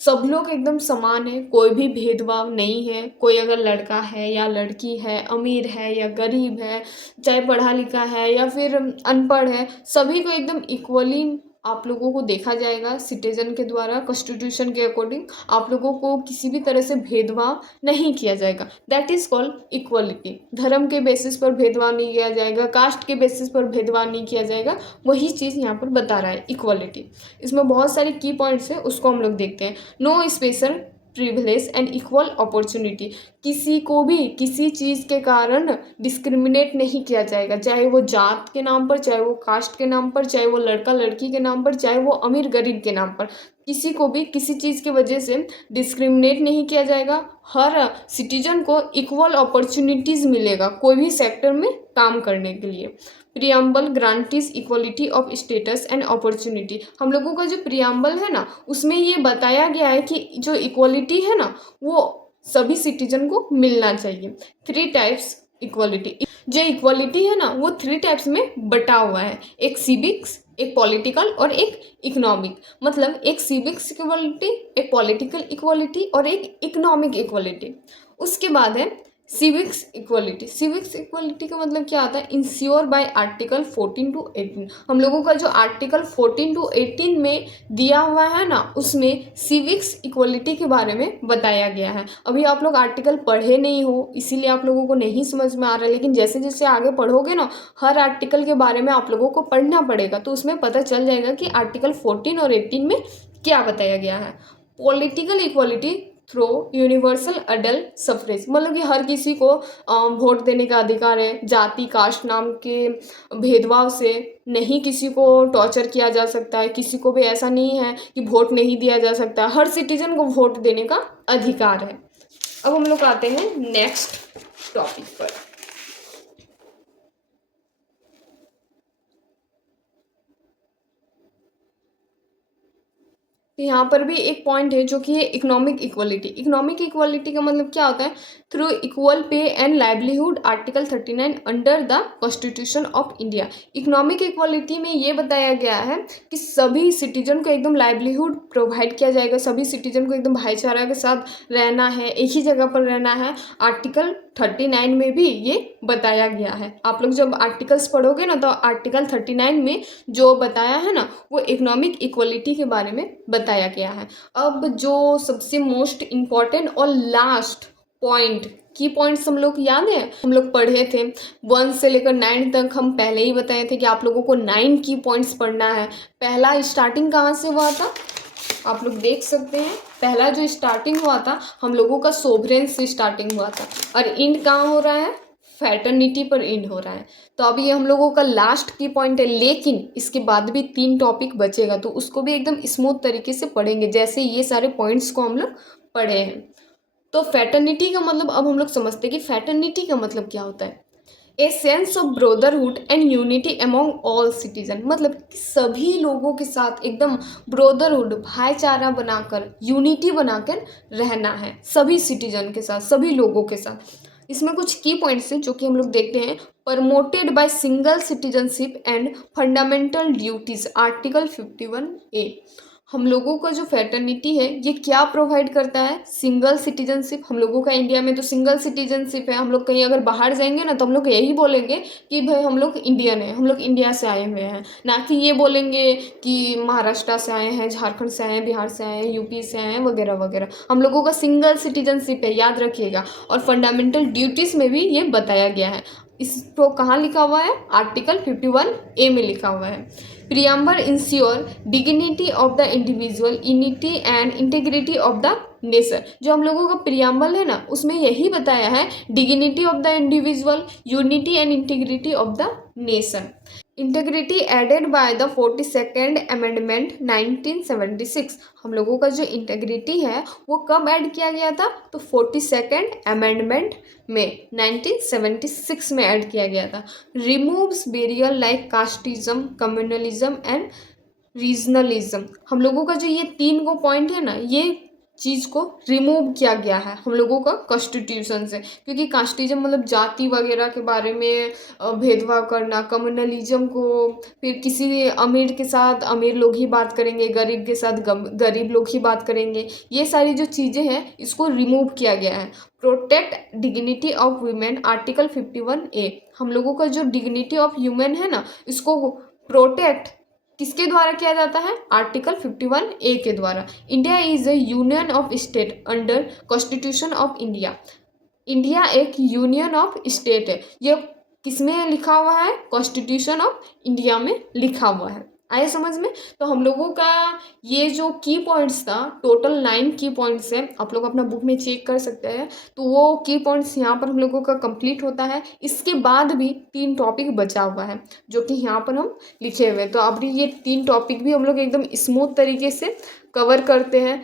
सब लोग एकदम समान है, कोई भी भेदभाव नहीं है। कोई अगर लड़का है या लड़की है, अमीर है या गरीब है, चाहे पढ़ा लिखा है या फिर अनपढ़ है, सभी को एकदम इक्वली आप लोगों को देखा जाएगा सिटीजन के द्वारा। कॉन्स्टिट्यूशन के अकॉर्डिंग आप लोगों को किसी भी तरह से भेदभाव नहीं किया जाएगा, दैट इज कॉल्ड इक्वलिटी। धर्म के बेसिस पर भेदभाव नहीं किया जाएगा, कास्ट के बेसिस पर भेदभाव नहीं किया जाएगा, वही चीज़ यहाँ पर बता रहा है इक्वलिटी। इसमें बहुत सारे की पॉइंट्स हैं, उसको हम लोग देखते हैं। No special privilege and equal opportunity, किसी को भी किसी चीज़ के कारण डिस्क्रिमिनेट नहीं किया जाएगा, चाहे वो जात के नाम पर, चाहे वो कास्ट के नाम पर, चाहे वो लड़का लड़की के नाम पर, चाहे वो अमीर गरीब के नाम पर। किसी को भी किसी चीज़ की वजह से डिस्क्रिमिनेट नहीं किया जाएगा। हर सिटीजन को इक्वल अपॉर्चुनिटीज़ मिलेगा कोई भी सेक्टर में काम करने के लिए। Preamble guarantees equality of status and opportunity. हम लोगों का जो प्रियम्बल है ना, उसमें ये बताया गया है कि जो इक्वलिटी है ना, वो सभी सिटीजन को मिलना चाहिए। 3 टाइप्स इक्वलिटी। जो इक्वलिटी है ना, वो 3 टाइप्स में बटा हुआ है। एक सिविक्स, एक पॉलिटिकल और एक इकोनॉमिक। मतलब एक सिविक्स इक्वलिटी, एक पॉलिटिकल इक्वलिटी और एक इकोनॉमिक इक्वलिटी। उसके बाद है सिविक्स इक्वलिटी। सिविक्स इक्वलिटी का मतलब क्या आता है? Ensure bye article 14 to 18। हम लोगों का जो आर्टिकल 14 to 18 में दिया हुआ है ना, उसमें सिविक्स इक्वलिटी के बारे में बताया गया है। अभी आप लोग आर्टिकल पढ़े नहीं हो, इसीलिए आप लोगों को नहीं समझ में आ रहा है, लेकिन जैसे जैसे आगे पढ़ोगे ना, हर आर्टिकल के बारे में आप लोगों को पढ़ना पड़ेगा, तो उसमें पता चल जाएगा कि आर्टिकल 14 और 18 में क्या बताया गया है। Political equality through universal adult suffrage. मतलब कि हर किसी को वोट देने का अधिकार है। जाति कास्ट नाम के भेदभाव से नहीं किसी को टॉर्चर किया जा सकता है, किसी को भी ऐसा नहीं है कि वोट नहीं दिया जा सकता। हर सिटीजन को वोट देने का अधिकार है। अब हम लोग आते हैं नेक्स्ट टॉपिक पर। तो यहाँ पर भी एक पॉइंट है जो कि है इकोनॉमिक इक्वलिटी। इकोनॉमिक इक्वलिटी का मतलब क्या होता है? Through equal pay and livelihood, article 39 under the constitution of India. Economic equality में ये बताया गया है कि सभी सिटीजन को एकदम लाइवलीहुड प्रोवाइड किया जाएगा, सभी सिटीजन को एकदम भाईचारा के साथ रहना है, एक ही जगह पर रहना है। आर्टिकल 39 में भी ये बताया गया है। आप लोग जब आर्टिकल्स पढ़ोगे ना, तो आर्टिकल 39 में जो बताया है ना, वो इकोनॉमिक इक्वलिटी के बारे में बताया गया है। अब जो सबसे मोस्ट इम्पॉर्टेंट और लास्ट पॉइंट, की पॉइंट्स हम लोग याद है, हम लोग पढ़े थे 1 से लेकर 9 तक। हम पहले ही बताए थे कि आप लोगों को 9 की पॉइंट्स पढ़ना है। पहला स्टार्टिंग कहाँ से हुआ था? आप लोग देख सकते हैं, पहला जो स्टार्टिंग हुआ था हम लोगों का सोवरेन से स्टार्टिंग हुआ था, और इंड कहाँ हो रहा है? फैटर्निटी पर इंड हो रहा है। तो अब ये हम लोगों का लास्ट की पॉइंट है, लेकिन इसके बाद भी 3 टॉपिक बचेगा, तो उसको भी एकदम स्मूथ तरीके से पढ़ेंगे, जैसे ये सारे पॉइंट्स को हम लोग पढ़े हैं। तो फैटर्निटी का मतलब अब हम लोग समझते हैं कि फैटर्निटी का मतलब क्या होता है। A sense of brotherhood and unity among all citizen. मतलब सभी लोगों के साथ एकदम ब्रोदरहुड, भाईचारा बनाकर, यूनिटी बनाकर रहना है सभी सिटीजन के साथ, सभी लोगों के साथ। इसमें कुछ की पॉइंट्स हैं जो कि हम लोग देखते हैं। Promoted by single citizenship and fundamental duties, article 51A। हम लोगों का जो फैटर्निटी है ये क्या प्रोवाइड करता है? Single citizenship. हम लोगों का इंडिया में तो सिंगल सिटीजनशिप है। हम लोग कहीं अगर बाहर जाएंगे ना, तो हम लोग यही बोलेंगे कि भाई हम लोग इंडियन हैं, हम लोग इंडिया से आए हुए हैं, ना कि ये बोलेंगे कि महाराष्ट्र से आए हैं, झारखंड से आए हैं, बिहार से आए हैं, यूपी से आए हैं, वगैरह वगैरह। हम लोगों का सिंगल सिटीजनशिप है, याद रखिएगा। और फंडामेंटल ड्यूटीज़ में भी ये बताया गया है। इसको कहाँ लिखा हुआ है? आर्टिकल 51A में लिखा हुआ है। Preamble ensure dignity of the individual, unity and integrity of the nation. जो हम लोगों का प्रियम्बल है ना, उसमें यही बताया है, dignity of the individual, unity and integrity of the nation. Integrity added by the 42nd amendment 1976। हम लोगों का जो इंटीग्रिटी है वो कब ऐड किया गया था? तो 42nd अमेंडमेंट में 1976 में ऐड किया गया था। Removes barrier like casteism, communalism and regionalism. हम लोगों का जो ये 3 को पॉइंट है ना, ये चीज़ को रिमूव किया गया है हम लोगों का कॉन्स्टिट्यूशन से। क्योंकि कास्टिज्म मतलब जाति वगैरह के बारे में भेदभाव करना, कम्युनलिज्म को फिर किसी अमीर के साथ अमीर लोग ही बात करेंगे, गरीब के साथ गरीब लोग ही बात करेंगे, ये सारी जो चीज़ें हैं इसको रिमूव किया गया है। Protect dignity of women, article 51A। हम लोगों का जो डिग्निटी ऑफ ह्यूमन है ना, इसको प्रोटेक्ट किसके द्वारा किया जाता है? आर्टिकल 51A के द्वारा। India is A union of state under constitution of India. India एक यूनियन ऑफ स्टेट है। ये किसमें लिखा हुआ है? कॉन्स्टिट्यूशन ऑफ इंडिया में लिखा हुआ है। आए समझ में? तो हम लोगों का ये जो की पॉइंट्स था, टोटल 9 की पॉइंट्स है, आप लोग अपना बुक में चेक कर सकते हैं। तो वो की पॉइंट्स यहाँ पर हम लोगों का कंप्लीट होता है। इसके बाद भी 3 टॉपिक बचा हुआ है जो कि यहाँ पर हम लिखे हुए हैं। तो अब ये 3 टॉपिक भी हम लोग एकदम स्मूथ तरीके से कवर करते हैं।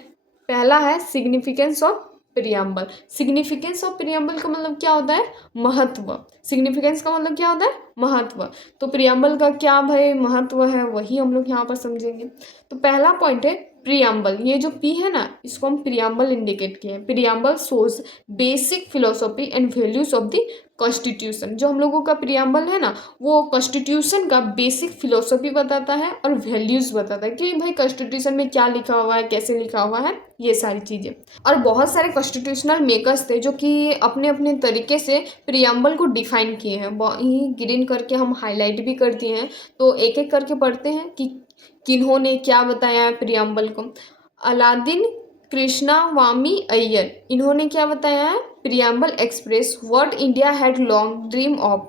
पहला है significance of preamble. Significance of preamble का मतलब क्या होता है? महत्व। सिग्निफिकेंस का मतलब क्या होता है? महत्व। तो प्रियम्बल का क्या भाई महत्व है, वही हम लोग यहाँ पर समझेंगे। तो पहला पॉइंट है प्रियम्बल। ये जो पी है ना, इसको हम प्रियम्बल इंडिकेट किए हैं। Preamble shows basic philosophy and values of the constitution. जो हम लोगों का प्रियम्बल है ना, वो कॉन्स्टिट्यूशन का बेसिक फिलोसॉफी बताता है और वैल्यूज बताता है कि भाई कॉन्स्टिट्यूशन में क्या लिखा हुआ है, कैसे लिखा हुआ है, ये सारी चीज़ें। और बहुत सारे कॉन्स्टिट्यूशनल मेकर्स थे जो कि अपने अपने तरीके से प्रियम्बल को डिफाइन किए हैं। यही ग्रीन करके हम हाईलाइट भी कर दिए हैं। तो एक एक करके पढ़ते हैं कि किन्होंने क्या बताया है प्रियम्बल को। अलादीन कृष्णावामी अय्यर, इन्होंने क्या बताया है? Preamble express what India had long dream of.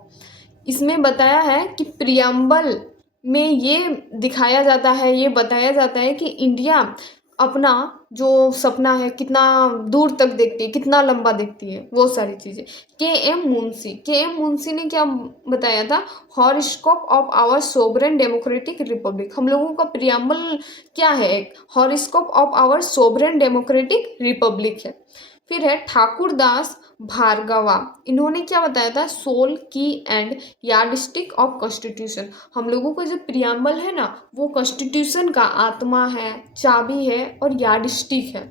इसमें बताया है कि प्रियम्बल में ये दिखाया जाता है, ये बताया जाता है कि इंडिया अपना जो सपना है कितना दूर तक देखती है, कितना लंबा देखती है, वो सारी चीज़ें। के एम मुंशी ने क्या बताया था? Horoscope of our sovereign democratic republic. हम लोगों का प्रियम्बल क्या है? एक horoscope of our sovereign democratic republic है। फिर है ठाकुरदास भार्गवा, इन्होंने क्या बताया था? सोल की एंड यार्डस्टिक ऑफ कॉन्स्टिट्यूशन। हम लोगों का जो प्रियम्बल है ना, वो कॉन्स्टिट्यूशन का आत्मा है, चाबी है और यार्डस्टिक है।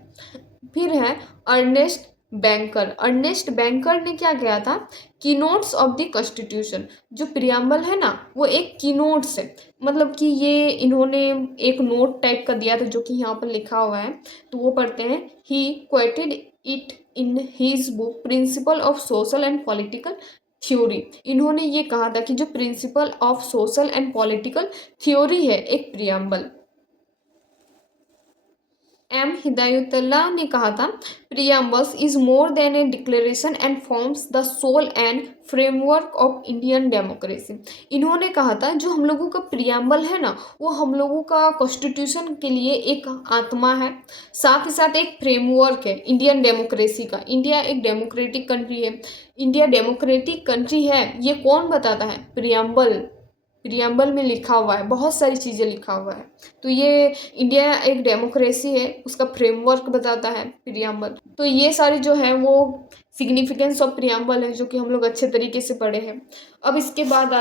फिर है अर्नेस्ट बैंकर। अर्नेस्ट बैंकर ने क्या किया था? Keynotes of the constitution. जो प्रियम्बल है ना, वो एक कीनोट्स है, मतलब कि ये इन्होंने एक नोट टाइप का दिया था जो कि यहाँ पर लिखा हुआ है। तो वो पढ़ते हैं। He quoted it in his book principle of social and political theory. इन्होंने ये कहा था कि जो principle of social and political theory है एक प्रियम्बल। एम हिदायतुल्लाह ने कहा था preambles is more than a declaration and forms the soul and framework of Indian democracy. इन्होंने कहा था जो हम लोगों का प्रियम्बल है ना, वो हम लोगों का कॉन्स्टिट्यूशन के लिए एक आत्मा है, साथ ही साथ एक फ्रेमवर्क है इंडियन डेमोक्रेसी का। इंडिया एक डेमोक्रेटिक कंट्री है, इंडिया डेमोक्रेटिक कंट्री है, ये कौन बताता है? प्रियम्बल। प्रियम्बल में लिखा हुआ है, बहुत सारी चीज़ें लिखा हुआ है। तो ये इंडिया एक डेमोक्रेसी है, उसका फ्रेमवर्क बताता है प्रियम्बल। तो ये सारी जो है वो सिग्निफिकेंस ऑफ प्रियम्बल है जो कि हम लोग अच्छे तरीके से पढ़े हैं। अब इसके बाद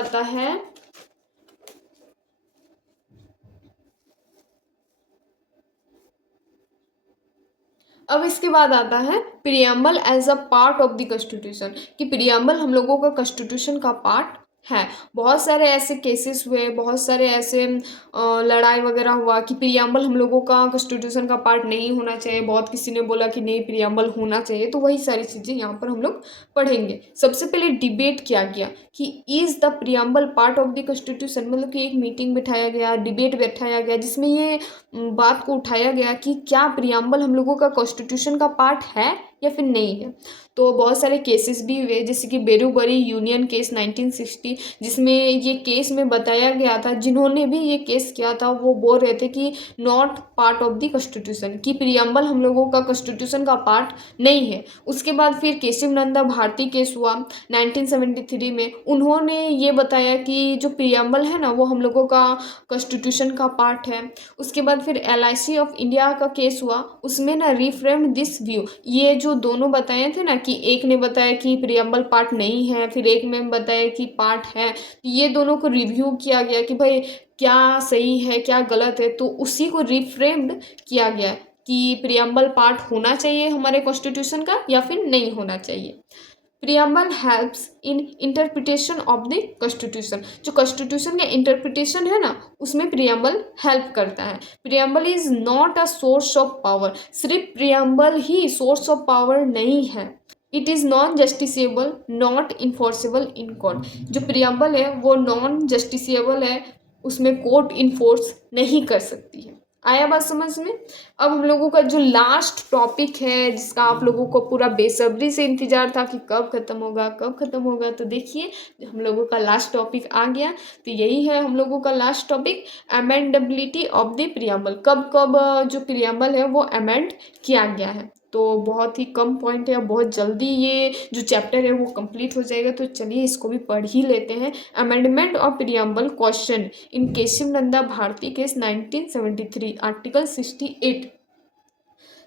आता है preamble as a part of the constitution, कि प्रियम्बल हम लोगों का कॉन्स्टिट्यूशन का पार्ट है। बहुत सारे ऐसे केसेस हुए, बहुत सारे ऐसे लड़ाई वगैरह हुआ कि प्रियम्बल हम लोगों का कॉन्स्टिट्यूशन का पार्ट नहीं होना चाहिए। बहुत किसी ने बोला कि नहीं प्रियम्बल होना चाहिए। तो वही सारी चीज़ें यहाँ पर हम लोग पढ़ेंगे। सबसे पहले डिबेट किया गया कि is the preamble part of the constitution, मतलब कि एक मीटिंग बिठाया गया, डिबेट बैठाया गया जिसमें ये बात को उठाया गया कि क्या प्रियम्बल हम लोगों का कॉन्स्टिट्यूशन का पार्ट है या फिर नहीं है। तो बहुत सारे केसेस भी हुए, जैसे कि बेरूबरी यूनियन केस 1960, जिसमें ये केस में बताया गया था, जिन्होंने भी ये केस किया था वो बोल रहे थे कि not part of the constitution, कि प्रियम्बल हम लोगों का कॉन्स्टिट्यूशन का पार्ट नहीं है। उसके बाद फिर केशव नंदा भारती केस हुआ 1973 में। उन्होंने ये बताया कि जो प्रियम्बल है ना, वो हम लोगों का कॉन्स्टिट्यूशन का पार्ट है। उसके बाद फिर LIC ऑफ इंडिया का केस हुआ, उसमें ना रिफ्रेम दिस व्यू, ये जो दोनों बताए थे ना, कि एक ने बताया कि प्रियम्बल पार्ट नहीं है, फिर एक ने बताया कि पार्ट है। तो ये दोनों को रिव्यू किया गया कि भाई क्या सही है क्या गलत है। तो उसी को रिफ्रेम्ड किया गया कि प्रियम्बल पार्ट होना चाहिए हमारे कॉन्स्टिट्यूशन का या फिर नहीं होना चाहिए। Preamble helps in interpretation of the constitution. जो कॉन्स्टिट्यूशन का इंटरप्रिटेशन है ना, उसमें प्रियम्बल हेल्प करता है। Preamble is not a source of power, सिर्फ प्रियम्बल ही सोर्स ऑफ पावर नहीं है। It is non justiciable not enforceable in court. जो प्रियम्बल है वो नॉन जस्टिसेबल है, उसमें कोर्ट इन्फोर्स नहीं कर सकती है। आया बात समझ में? अब हम लोगों का जो लास्ट टॉपिक है, जिसका आप लोगों को पूरा बेसब्री से इंतज़ार था कि कब ख़त्म होगा, कब ख़त्म होगा, तो देखिए हम लोगों का लास्ट टॉपिक आ गया। तो यही है हम लोगों का last topic, amendability of the preamble. कब कब जो प्रियम्बल है वो अमेंड किया गया है। तो बहुत ही कम पॉइंट है, बहुत जल्दी ये जो चैप्टर है वो कंप्लीट हो जाएगा। तो चलिए इसको भी पढ़ ही लेते हैं। Amendment of preamble question in Kesavananda Bharati case 1973 article 68।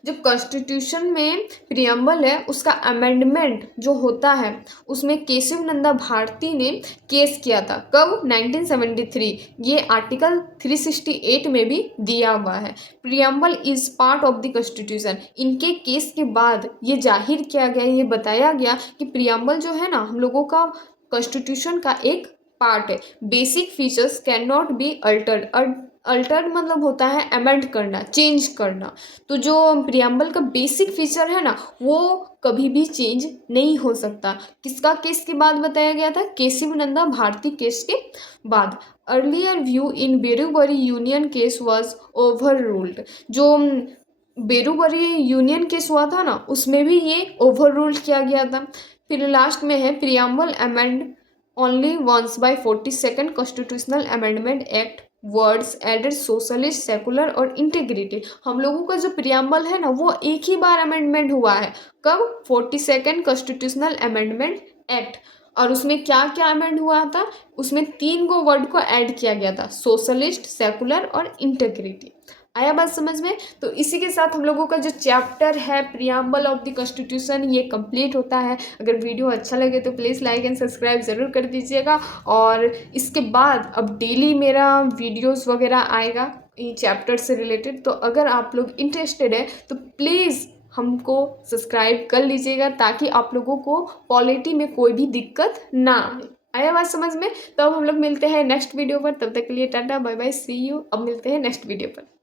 जो कॉन्स्टिट्यूशन में प्रियम्बल है उसका अमेंडमेंट जो होता है, उसमें केशव नंदा भारती ने केस किया था। कब? 1973। ये आर्टिकल 368 में भी दिया हुआ है। Preamble is part of the constitution. इनके केस के बाद ये जाहिर किया गया, ये बताया गया कि प्रियम्बल जो है ना हम लोगों का कॉन्स्टिट्यूशन का एक पार्ट है। Basic features can not be altered. Altered मतलब होता है अमेंड करना, चेंज करना। तो जो प्रियम्बल का बेसिक फीचर है ना वो कभी भी चेंज नहीं हो सकता। किसका केस के बाद बताया गया था? केशव नंदा भारती केस के बाद। Earlier view in Berubari union case was overruled. जो बेरूबरी यूनियन केस हुआ था ना उसमें भी ये ओवर रूल्ड किया गया था। फिर लास्ट में है preamble amend only once by 42nd constitutional amendment act words added socialist, secular और इंटीग्रिटी। हम लोगों का जो प्रियम्बल है ना वो एक ही बार अमेंडमेंट हुआ है। कब? 42nd constitutional amendment act. और उसमें क्या क्या अमेंड हुआ था? उसमें 3 गो वर्ड को ऐड किया गया था, सोशलिस्ट, सेकुलर और इंटीग्रिटी। आया बात समझ में? तो इसी के साथ हम लोगों का जो चैप्टर है प्रियम्बल ऑफ द कॉन्स्टिट्यूशन ये कंप्लीट होता है। अगर वीडियो अच्छा लगे तो प्लीज़ लाइक एंड सब्सक्राइब ज़रूर कर दीजिएगा। और इसके बाद अब डेली मेरा वीडियोस वगैरह आएगा इन चैप्टर से रिलेटेड। तो अगर आप लोग इंटरेस्टेड है तो प्लीज़ हमको सब्सक्राइब कर लीजिएगा ताकि आप लोगों को क्वालिटी में कोई भी दिक्कत ना आए। आया बात समझ में? तो अब हम लोग मिलते हैं नेक्स्ट वीडियो पर। तब तक के लिए tata bye bye, see you. अब मिलते हैं नेक्स्ट वीडियो पर।